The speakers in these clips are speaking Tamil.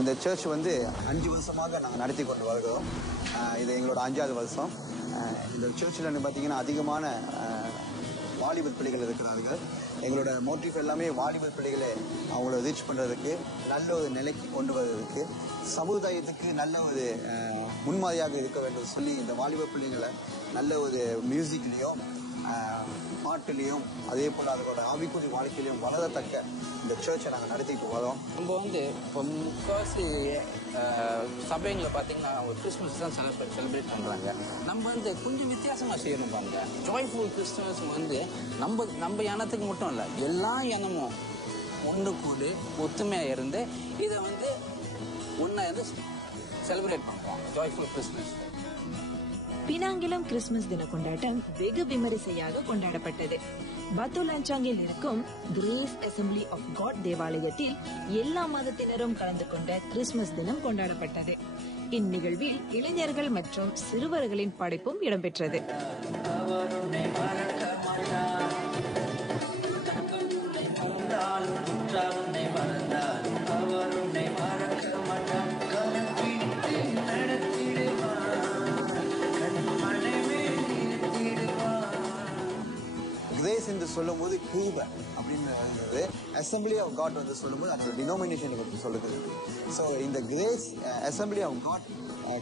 இந்த சர்ச் வந்து 5 வருஷமாக நாங்கள் நடத்தி கொண்டு வருகிறோம். இது எங்களோட 5வது வருஷம். இந்த சர்ச்சில் பார்த்தீங்கன்னா அதிகமான வாலிபர் பிள்ளைகள் இருக்கிறார்கள். எங்களோட மோட்டிவ் எல்லாமே வாலிபர் பிள்ளைகளை அவங்கள ரீச் பண்ணுறதுக்கு, நல்ல ஒரு நிலைக்கு கொண்டு வர்றதுக்கு, சமுதாயத்துக்கு நல்ல ஒரு முன்மாதிரியாக இருக்க வேண்டும் சொல்லி இந்த வாலிபர் பிள்ளைகளை நல்ல ஒரு மியூசிக்லேயும் பாட்டுலேயும் அதே போல் அதோட ஆவிக்குறி வாழ்க்கையிலையும் வளரத்தக்க இந்த சர்ச்சை நாங்கள் நடத்திட்டு வரோம். நம்ம வந்து இப்போ முக்கால்வாசி சபைங்களை பார்த்தீங்கன்னா அவங்க கிறிஸ்மஸ் தான் செலிப்ரேட் பண்ணுறாங்க. நம்ம வந்து கொஞ்சம் வித்தியாசமாக செய்யணும் பாருங்க. ஜாய்ஃபுல் கிறிஸ்மஸ் வந்து நம்ம இனத்துக்கு மட்டும் இல்லை, எல்லா இனமும் ஒன்று கூடி ஒத்துமையாக இருந்து இதை வந்து ஒன்றா இருந்து செலிப்ரேட் பண்ணுறோம். Joyful Christmas. பினாங்கிலம் கிறிஸ்துமஸ் தின கொண்டாட்டம் வெகு விமரிசையாக கொண்டாடப்பட்டது. பத்துலாஞ்சாங்கில் இருக்கும் கிரேஸ் அசம்பிளி ஆஃப் காட் தேவாலயத்தில் எல்லா மதத்தினரும் கலந்து கொண்ட கிறிஸ்துமஸ் தினம் கொண்டாடப்பட்டது. இந்நிகழ்வில் இளைஞர்கள் மற்றும் சிறுவர்களின் படைப்பும் இடம்பெற்றது. கிரேஸ் என்று சொல்லும் போது கிருபை அப்படின்னு இருந்தது. அசம்பிளி ஆஃப் காட் வந்து சொல்லும் போது அதோட டினோமினேஷனை பற்றி சொல்லுது. ஸோ இந்த கிரேஸ் அசம்பிளி ஆஃப் காட்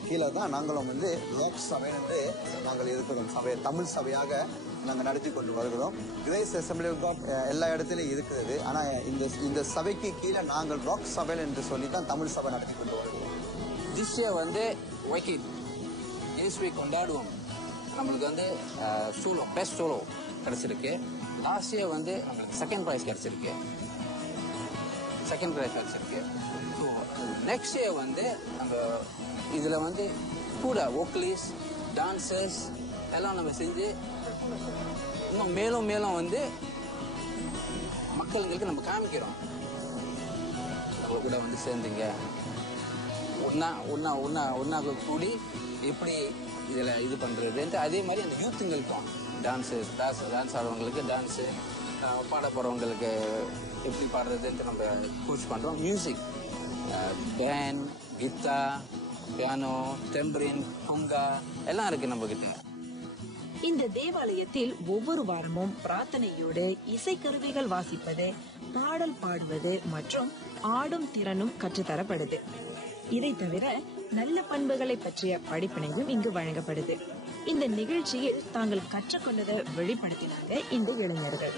கீழே தான் நாங்களும் வந்து ராக் சபை என்று நாங்கள் இருக்கிறோம். சபை தமிழ் சபையாக நாங்கள் நடத்தி கொண்டு வருகிறோம். கிரேஸ் அசம்பிளி ஆஃப் காட் எல்லா இடத்துலையும் இருக்கிறது. ஆனால் இந்த சபைக்கு கீழே நாங்கள் ராக் சபை என்று சொல்லி தான் தமிழ் சபை நடத்தி கொண்டு வருகிறோம். திஷ்யா வந்து வைக்கிட் இயேசுவை கொண்டாடுவோம். நம்மளுக்கு வந்து சோலோ பெஸ்ட் சோலோ கிடைச்சிருக்கு. லாஸ்ட் இயர் வந்து நம்மளுக்கு செகண்ட் ப்ரைஸ் கிடைச்சிருக்கு. ஸோ நெக்ஸ்ட் இயர் வந்து நம்ம இதில் வந்து கூட வோக்கலிஸ் டான்சர்ஸ் எல்லாம் நம்ம செஞ்சு இன்னும் மேலும் மேலும் வந்து மக்களுங்களுக்கு நம்ம காமிக்கிறோம். நம்ம கூட வந்து சேர்ந்துங்க ஒன்னா கூடி எப்படி இதில் இது பண்ணுறதுன்ட்டு. அதே மாதிரி அந்த யூத்துங்களுக்கும் டான்ஸ் ஆடுறவங்களுக்கு டான்ஸு, பாட போகிறவங்களுக்கு எப்படி பாடுறதுன்ட்டு நம்ம கோச் பண்ணுறோம். மியூசிக், பேண்ட், கிட்டார், பியானோ, டெம்பரின், பொங்கா எல்லாம் இருக்குது நம்மக்கிட்ட. இந்த தேவாலயத்தில் ஒவ்வொரு வாரமும் பிரார்த்தனையோடு இசைக்கருவிகள் வாசிப்பது, பாடல் பாடுவது மற்றும் ஆடும் திறனும் கற்றுத்தரப்படுது. இதை தவிர நல்ல பண்புகளை பற்றிய படிப்பினையும் இங்கு வழங்கப்படுது. இந்த நிகழ்ச்சியில் தாங்கள் கற்றுக்கொண்டதை வெளிப்படுத்தினாங்க இந்த இளைஞர்கள்.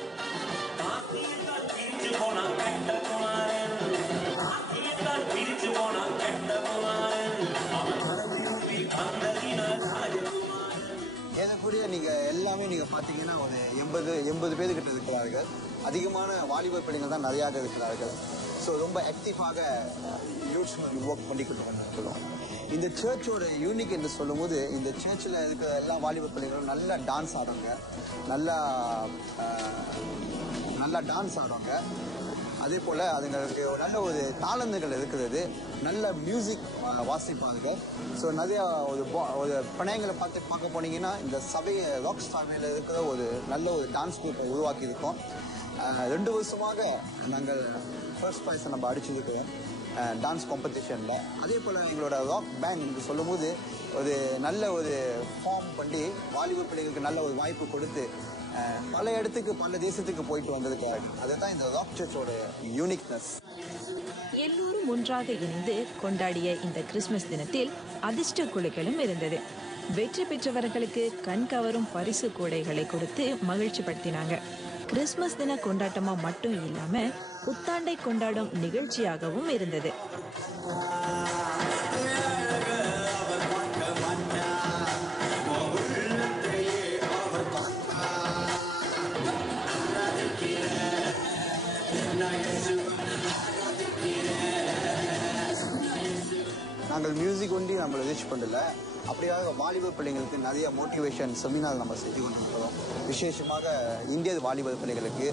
ஏறக்கூடிய நீங்கள் எல்லாமே நீங்கள் பார்த்தீங்கன்னா ஒரு 80 பேர் கிட்ட இருக்கிறார்கள். அதிகமான வாலிபர் பிள்ளைகள் தான் நிறையாக இருக்கிறார்கள். ஸோ ரொம்ப ஆக்டிவாக யூத்ஸ் ஒர்க் பண்ணிக்கிட்டு வந்துருக்கிறோம். இந்த சர்ச்சோட யூனிக் என்று சொல்லும் போது இந்த சர்ச்சில் இருக்கிற எல்லா வாலிபர் பிள்ளைகளும் நல்லா டான்ஸ் ஆடுவாங்க. நல்லா டான்ஸ் ஆடுவாங்க. அதே போல் அதுங்களுக்கு நல்ல ஒரு தாளந்துகள் இருக்கிறது. நல்ல மியூசிக் வாசிப்பாங்க. ஸோ நிறையா ஒரு பிணையங்களை பார்க்க போனீங்கன்னா இந்த சபையை ராக் சபையில் இருக்கிற ஒரு நல்ல ஒரு டான்ஸ் குரூப்பை உருவாக்கியிருக்கோம். 2 வருஷமாக நாங்கள் ஃபர்ஸ்ட் ப்ரைஸை நம்ம அடிச்சிருக்கிறோம் டான்ஸ் காம்படிஷனில். அதே போல் எங்களோட ராக் பேண்ட் என்று சொல்லும் போது ஒரு நல்ல ஒரு ஃபார்ம் பண்ணி வாலிபர் பிள்ளைகளுக்கு நல்ல ஒரு வாய்ப்பு கொடுத்து பல இடத்துக்கு பல தேசத்துக்கு போயிட்டு வந்திருக்காரு. அதுதான் இந்த ராக் சர்ச்சோட யூனிக்னஸ். எல்லோரும் ஒன்றாக இணைந்து கொண்டாடிய இந்த கிறிஸ்துமஸ் தினத்தில் அதிர்ஷ்ட குழுக்களும் இருந்தது. வெற்றி பெற்றவர்களுக்கு கண் கவரும் பரிசு கூடைகளை கொடுத்து மகிழ்ச்சி படுத்தினாங்க. கிறிஸ்துமஸ் தின கொண்டாட்டமா மட்டும் இல்லாம புத்தாண்டை கொண்டாடும் நிகழ்ச்சியாகவும் இருந்தது. நாங்கள் மியூசிக் ஒண்டி நம்மளை ரீச் பண்ணல, அப்படியாக வாலிப பிள்ளைங்களுக்கு நிறைய மோட்டிவேஷன் செமினார் நம்ம செஞ்சு கொண்டிருக்கிறோம். விசேஷமாக இந்திய வாலிப பிள்ளைகளுக்கு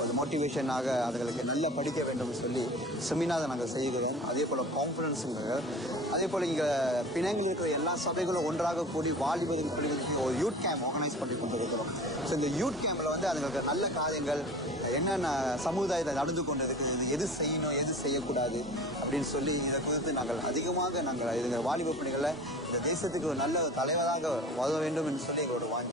ஒரு மோட்டிவேஷனாக அதுகளுக்கு நல்லா படிக்க வேண்டும் சொல்லி செமினார் நாங்கள் செய்கிறோம். அதே போல் கான்ஃபரன்ஸுங்க, அதே போல் இங்கே பிணையங்கள் இருக்கிற எல்லா சபைகளும் ஒன்றாக கூடி வாலிப பிள்ளைகளுக்கு ஒரு யூத் கேம்ப் ஆர்கனைஸ் பண்ணி கொண்டிருக்கிறோம். ஸோ இந்த யூத் கேம்பில் வந்து அதுங்களுக்கு நல்ல காரியங்கள் என்னென்ன சமுதாயத்தில் நடந்து கொண்டு இருக்குது, எது செய்யணும் எது செய்யக்கூடாது அப்படின்னு சொல்லி இதை குறித்து நாங்கள் அதிகமாக நாங்கள் இதுங்க வாலிப பிள்ளைகளை இந்த தேசத்துக்கு ஒரு நல்ல தலைவராக வர வேண்டும் என்று சொல்லி எங்களோட